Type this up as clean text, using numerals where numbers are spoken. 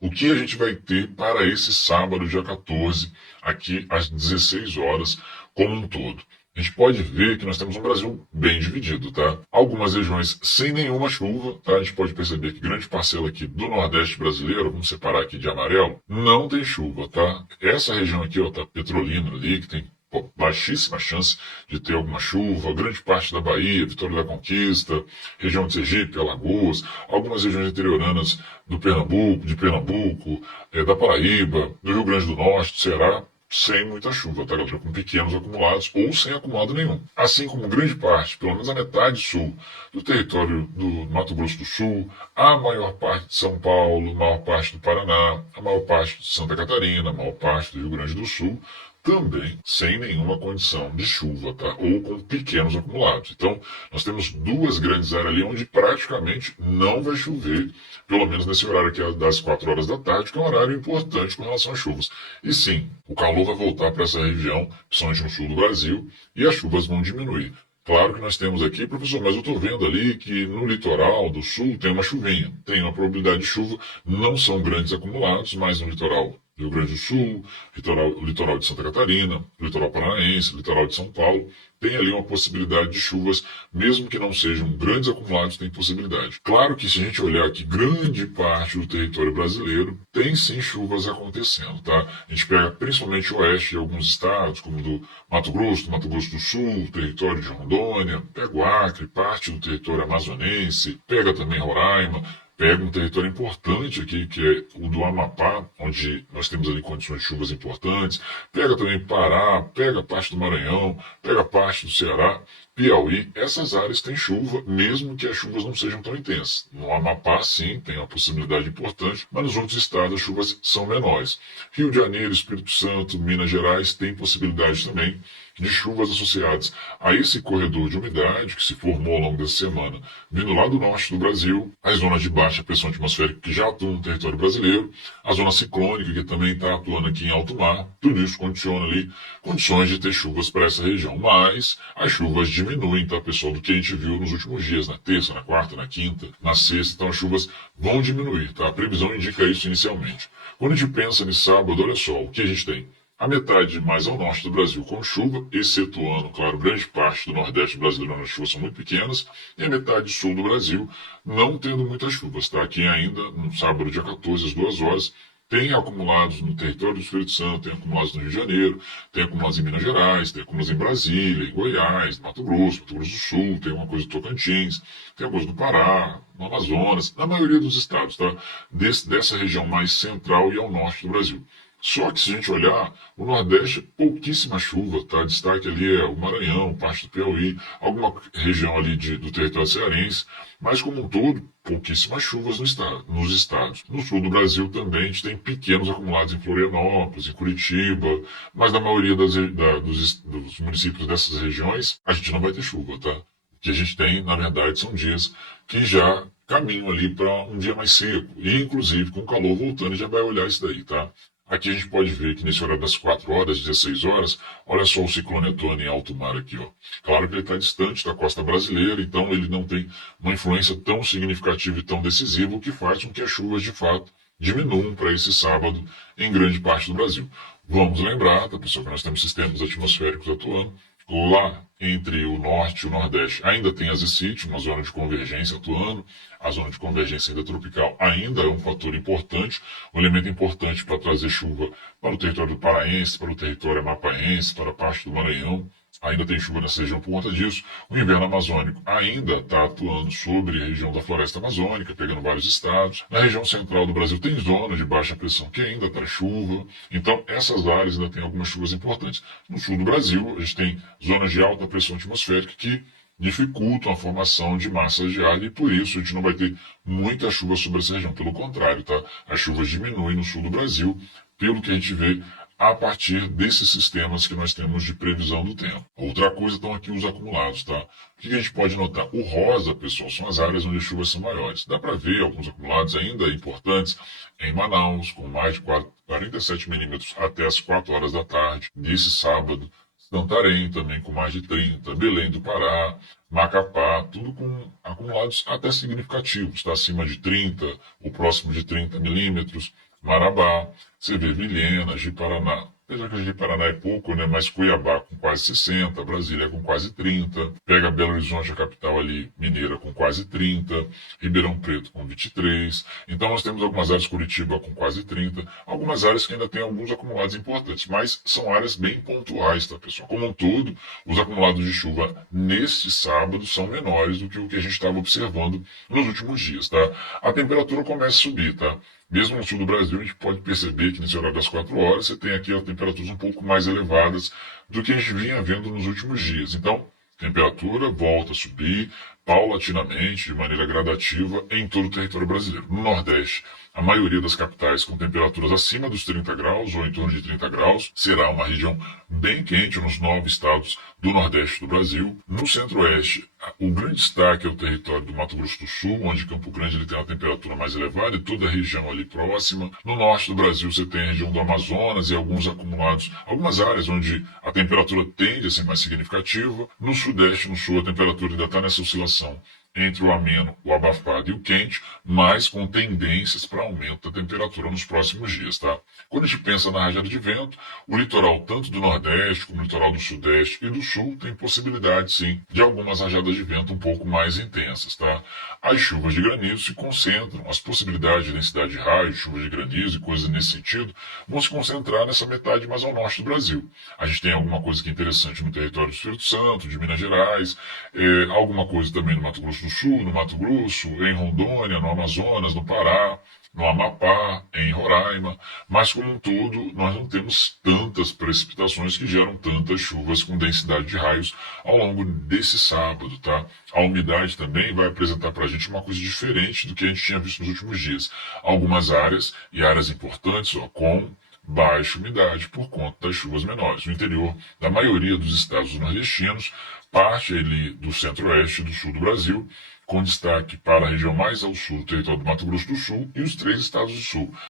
o que a gente vai ter para esse sábado, dia 14, aqui às 16 horas, como um todo. A gente pode ver que nós temos um Brasil bem dividido, tá? Algumas regiões sem nenhuma chuva, tá? A gente pode perceber que grande parcela aqui do Nordeste brasileiro, vamos separar aqui de amarelo, não tem chuva, tá? Essa região aqui, ó, tá Petrolina ali, que tem baixíssima chance de ter alguma chuva, grande parte da Bahia, Vitória da Conquista, região de Sergipe, Alagoas, algumas regiões interioranas de Pernambuco, da Paraíba, do Rio Grande do Norte, do Ceará, sem muita chuva, tá, galera? Com pequenos acumulados ou sem acumulado nenhum. Assim como grande parte, pelo menos a metade sul do território do Mato Grosso do Sul, a maior parte de São Paulo, a maior parte do Paraná, a maior parte de Santa Catarina, a maior parte do Rio Grande do Sul, também sem nenhuma condição de chuva, tá? Ou com pequenos acumulados. Então, nós temos duas grandes áreas ali onde praticamente não vai chover, pelo menos nesse horário aqui das 4 horas da tarde, que é um horário importante com relação às chuvas. E sim, o calor vai voltar para essa região, principalmente no sul do Brasil, e as chuvas vão diminuir. Claro que nós temos aqui, professor, mas eu estou vendo ali que no litoral do sul tem uma chuvinha, tem uma probabilidade de chuva, não são grandes acumulados, mas no litoral do Rio Grande do Sul, litoral de Santa Catarina, litoral paranaense, litoral de São Paulo, tem ali uma possibilidade de chuvas, mesmo que não sejam grandes acumulados, tem possibilidade. Claro que se a gente olhar aqui, grande parte do território brasileiro tem sim chuvas acontecendo, tá? A gente pega principalmente o oeste de alguns estados, como do Mato Grosso do Sul, território de Rondônia, pega o Acre, parte do território amazonense, pega também Roraima, pega um território importante aqui, que é o do Amapá, onde nós temos ali condições de chuvas importantes, pega também Pará, pega parte do Maranhão, pega parte do Ceará, Piauí, essas áreas têm chuva, mesmo que as chuvas não sejam tão intensas. No Amapá, sim, tem uma possibilidade importante, mas nos outros estados as chuvas são menores. Rio de Janeiro, Espírito Santo, Minas Gerais têm possibilidade também de chuvas associadas a esse corredor de umidade que se formou ao longo dessa semana, vindo lá do norte do Brasil, as zonas de baixa pressão atmosférica que já atuam no território brasileiro, a zona ciclônica que também está atuando aqui em alto mar, tudo isso condiciona ali condições de ter chuvas para essa região. Mas as chuvas diminuem, tá, pessoal, do que a gente viu nos últimos dias, na terça, na quarta, na quinta, na sexta, então as chuvas vão diminuir, tá? A previsão indica isso inicialmente. Quando a gente pensa nesse sábado, olha só, o que a gente tem? A metade mais ao norte do Brasil com chuva, excetuando, claro, grande parte do nordeste brasileiro onde as chuvas são muito pequenas, e a metade sul do Brasil não tendo muitas chuvas. Tá? Aqui ainda, no sábado, dia 14, às 2 horas, tem acumulados no território do Espírito Santo, tem acumulados no Rio de Janeiro, tem acumulados em Minas Gerais, tem acumulados em Brasília, em Goiás, Mato Grosso do Sul, tem uma coisa do Tocantins, tem uma coisa do Pará, no Amazonas, na maioria dos estados, tá? Dessa região mais central e ao norte do Brasil. Só que se a gente olhar, o Nordeste, pouquíssima chuva, tá? Destaque ali é o Maranhão, parte do Piauí, alguma região ali do território cearense, mas como um todo, pouquíssimas chuvas nos estados. No sul do Brasil também a gente tem pequenos acumulados em Florianópolis, em Curitiba, mas na maioria dos municípios dessas regiões a gente não vai ter chuva, tá? O que a gente tem, na verdade, são dias que já caminham ali para um dia mais seco, e inclusive com o calor voltando já vai olhar isso daí, tá? Aqui a gente pode ver que nesse horário das 4 horas, 16 horas, olha só o ciclone Otoni em alto mar aqui, ó. Claro que ele está distante da costa brasileira, então ele não tem uma influência tão significativa e tão decisiva, o que faz com que as chuvas de fato diminuam para esse sábado em grande parte do Brasil. Vamos lembrar, tá, pessoal, que nós temos sistemas atmosféricos atuando. Lá entre o norte e o nordeste ainda tem a Zecite, uma zona de convergência atuando. A zona de convergência ainda tropical ainda é um fator importante, um elemento importante para trazer chuva para o território do Paraense, para o território amapaense, para a parte do Maranhão. Ainda tem chuva nessa região por conta disso. O inverno amazônico ainda está atuando sobre a região da floresta amazônica, pegando vários estados. Na região central do Brasil tem zona de baixa pressão que ainda traz chuva. Então, essas áreas ainda têm algumas chuvas importantes. No sul do Brasil, a gente tem zonas de alta pressão atmosférica que dificultam a formação de massas de ar e por isso a gente não vai ter muita chuva sobre essa região. Pelo contrário, tá? As chuvas diminuem no sul do Brasil, pelo que a gente vê a partir desses sistemas que nós temos de previsão do tempo. Outra coisa estão aqui os acumulados, tá? O que a gente pode notar? O rosa, pessoal, são as áreas onde as chuvas são maiores. Dá para ver alguns acumulados ainda importantes em Manaus, com mais de 47 milímetros até as 4 horas da tarde, desse sábado. Santarém também com mais de 30, Belém do Pará, Macapá, tudo com acumulados até significativos, está acima de 30, o próximo de 30 milímetros. Marabá, você vê Vilhena, Ji-Paraná. Apesar que Ji-Paraná é pouco, né? Mas Cuiabá com quase 60, Brasília com quase 30, pega Belo Horizonte, a capital ali mineira, com quase 30, Ribeirão Preto com 23. Então nós temos algumas áreas, Curitiba com quase 30, algumas áreas que ainda têm alguns acumulados importantes, mas são áreas bem pontuais, tá, pessoal? Como um todo, os acumulados de chuva neste sábado são menores do que o que a gente estava observando nos últimos dias, tá? A temperatura começa a subir, tá? Mesmo no sul do Brasil, a gente pode perceber que nesse horário das 4 horas você tem aqui as temperaturas um pouco mais elevadas do que a gente vinha vendo nos últimos dias. Então, temperatura volta a subir paulatinamente, de maneira gradativa, em todo o território brasileiro. No Nordeste, a maioria das capitais com temperaturas acima dos 30 graus ou em torno de 30 graus, será uma região bem quente nos 9 estados do Nordeste do Brasil. No Centro-Oeste, o grande destaque é o território do Mato Grosso do Sul, onde Campo Grande ele tem uma temperatura mais elevada e toda a região ali próxima. No norte do Brasil, você tem a região do Amazonas e alguns acumulados, algumas áreas onde a temperatura tende a ser mais significativa. No Sudeste e no Sul, a temperatura ainda está nessa oscilação entre o ameno, o abafado e o quente, mas com tendências para aumento da temperatura nos próximos dias, tá? Quando a gente pensa na rajada de vento, o litoral tanto do Nordeste como o litoral do Sudeste e do Sul tem possibilidade, sim, de algumas rajadas de vento um pouco mais intensas, tá? As chuvas de granizo se concentram, as possibilidades de densidade de raio, chuvas de granizo e coisas nesse sentido, vão se concentrar nessa metade mais ao norte do Brasil. A gente tem alguma coisa que é interessante no território do Espírito Santo, de Minas Gerais, alguma coisa também no Mato Grosso do Sul, no Mato Grosso, em Rondônia, no Amazonas, no Pará, no Amapá, em Roraima, mas como um todo nós não temos tantas precipitações que geram tantas chuvas com densidade de raios ao longo desse sábado, tá? A umidade também vai apresentar para a gente uma coisa diferente do que a gente tinha visto nos últimos dias. Algumas áreas e áreas importantes, ó, com baixa umidade por conta das chuvas menores. No interior da maioria dos estados nordestinos, parte ali do centro-oeste e do sul do Brasil, com destaque para a região mais ao sul, o território do Mato Grosso do Sul e os 3 estados do sul.